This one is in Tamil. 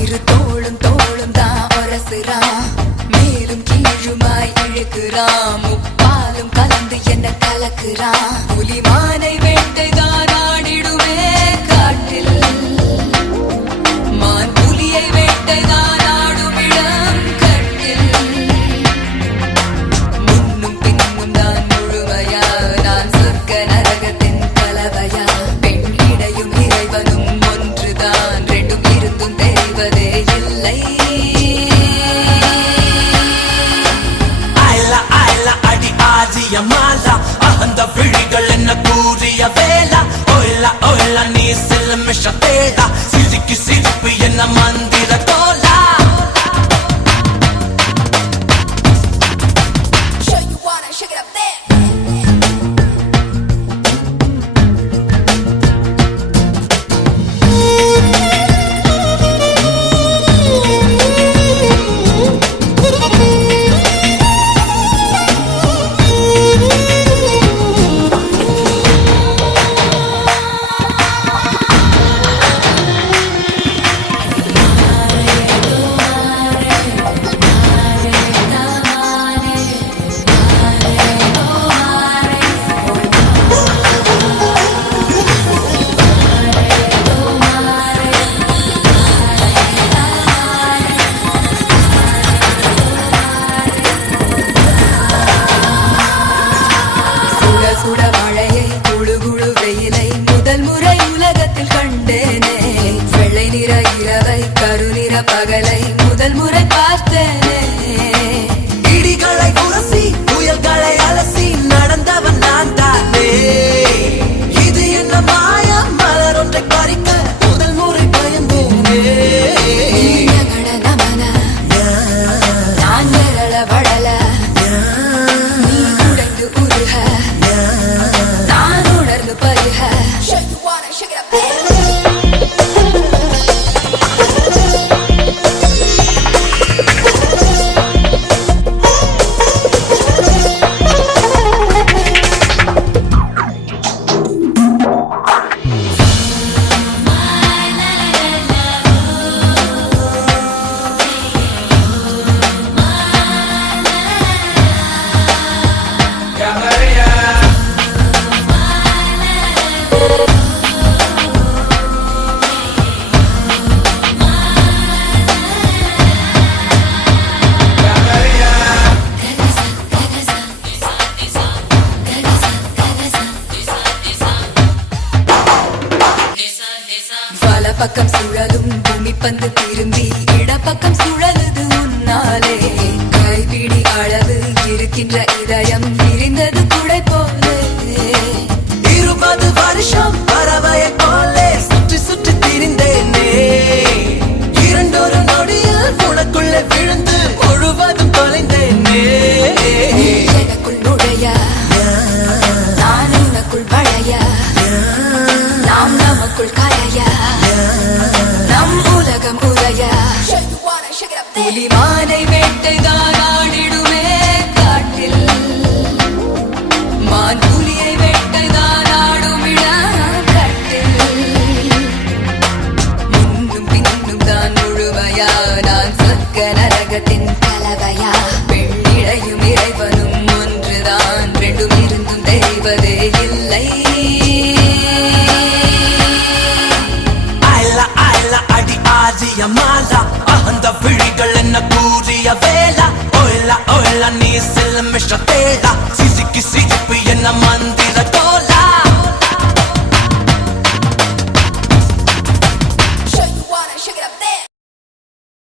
இரு தோளும் தோளும் தான் ஒரசுறான், மேலும் கீழுமாய் இழுக்கிறான், முப்பாலும் கலந்து என்ன கலக்குறான். புலிமானை வேட்டைதான் ஆடிடுமே காட்டில், மான் புலியை வேட்டைதான் ஆடும் இடம் கட்டில். முன்னும் பின்னும் தான் முழுமையா, நான் சொர்க்க நரகத்தின் கலவையா. பெண் இடையும் இறைவனும் ஒன்றுதான், ரெண்டும் இருந்தும் தெரிவதே இல்லை. மாலா அகந்த விழிகள் என்ன கூறிய வேளா, ஓய்லா ஓய்லா நீ செல்ல மிஷ தேடா, சிரிக்கு சிரிப்பு என்ன மந்திர தோலா. சுட மழையை குழு குழு வெயிலை முதல் முறை உலகத்தில் கண்டேனே. வெள்ளை நிற இரவை கருநிற பகலை முதல் முறை பார்த்தேனே. இடிகளை உரசி புயல்களை அலசி நடந்தவன் நான் தானே. இது என்ன மாயம், மலர் ஒன்றை பறிக்க முதல் முறை பயந்தேனே. நமன நான் நிரள வடல, நீ உடைந்து உருக, நான் உணர்ந்து பருக. பக்கம் சுழலும் பூமி பந்து திரும்பி இடப்பக்கம் சுழலுது உன்னாலே. கைப்பிடி அளவு இருக்கின்ற இதயம் விரிந்தது குடை போலே. 20 வருஷம் பறவையை போலே சுற்றி சுற்றி திரிந்தேனே. இரண்டொரு நொடியில் உனக்குள்ளே விழுந்து முழுவதும் தொலைந்தேனே. எனக்குள் நுழைய, நான் உனக்குள் வளைய, நாம் நமக்குள் கலைய, நம் உலகம் உரைய. புலிமானை வேட்டைதான் ஆடிடுமே காட்டில், மான் புலியை வேட்டைதான் ஆடும் இடம் கட்டில். முன்னும் பின்னும் தான் முழுமையா, நான் சொர்க்க நரகத்தின் கலவையா. பெண் இடையும் இறைவனும் ஒன்றுதான், ரெண்டும் இருந்தும் தெரிவதே இல்லை. மாலா அகந்த விழிகள் என்ன கூறிய வேளா, ஓய்லா ஓய்லா நீ செல்ல மிஷ தேடா, சிரிக்கு சிரிப்பு என்ன மந்திர